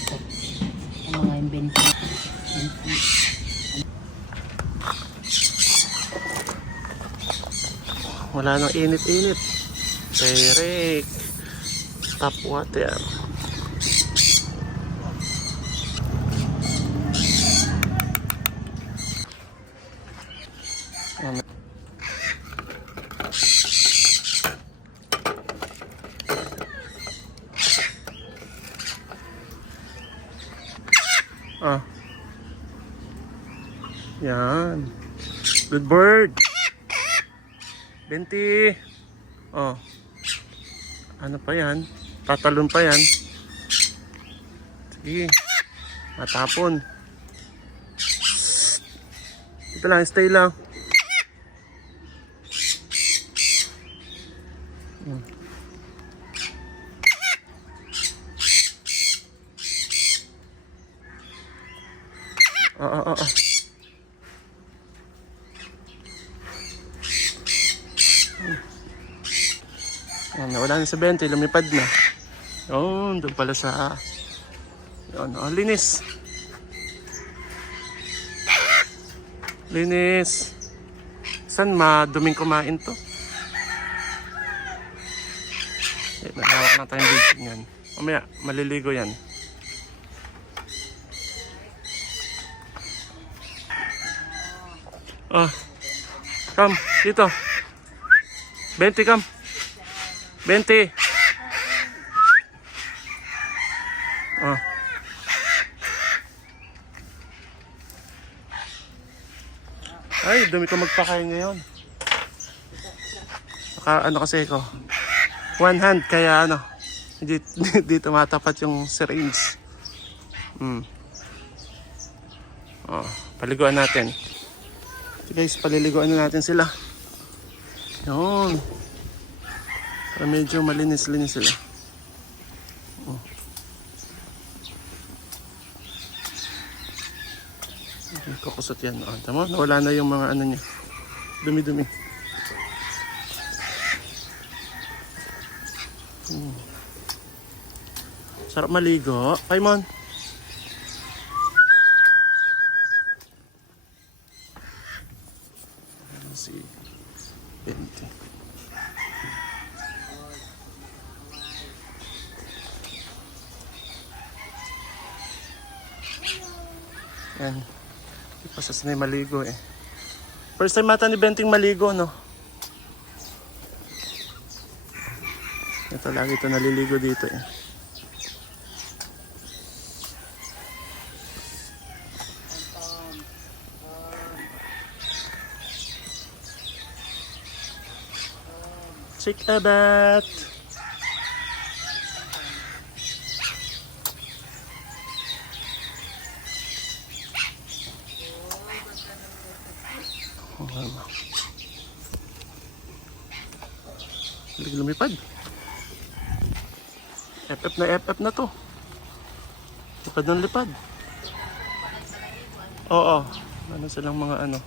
dito. Ang mga invento. Wala nang init-init. Direct. Tap water. Ah. Yan. Good bird. Benti. Oh. Ano pa yan? Tatalon pa yan. Sige. Matapon. Ito lang, stay lang. Oo. Nawala na sa 20, lumipad na. Yun, doon pala sa... Yun, linis. Linis. Saan maduming kumain to? Nalawak na tayong video niyan. Mamaya, maliligo yan. Come, dito. 20, come. 20. Ay, dumi ko magpakain ngayon. Ano kasi ko. One hand, kaya hindi tumatapat yung syringe. Paliguan natin. Guys, paliliguan na natin sila. Yun. Para medyo malinis-linis sila. Kukusot yan. Tama, nawala na yung mga ano niya. Dumi-dumi. Sarap maligo. Paimon. Si 20. Yan. Di pa sasanay maligo eh. First time mata ni Benting maligo, no? Ito lagi ito naliligo dito eh. Take a bath. Lumipad. FF na to. Lipad ng lipad. Oo. Ano silang mga ano.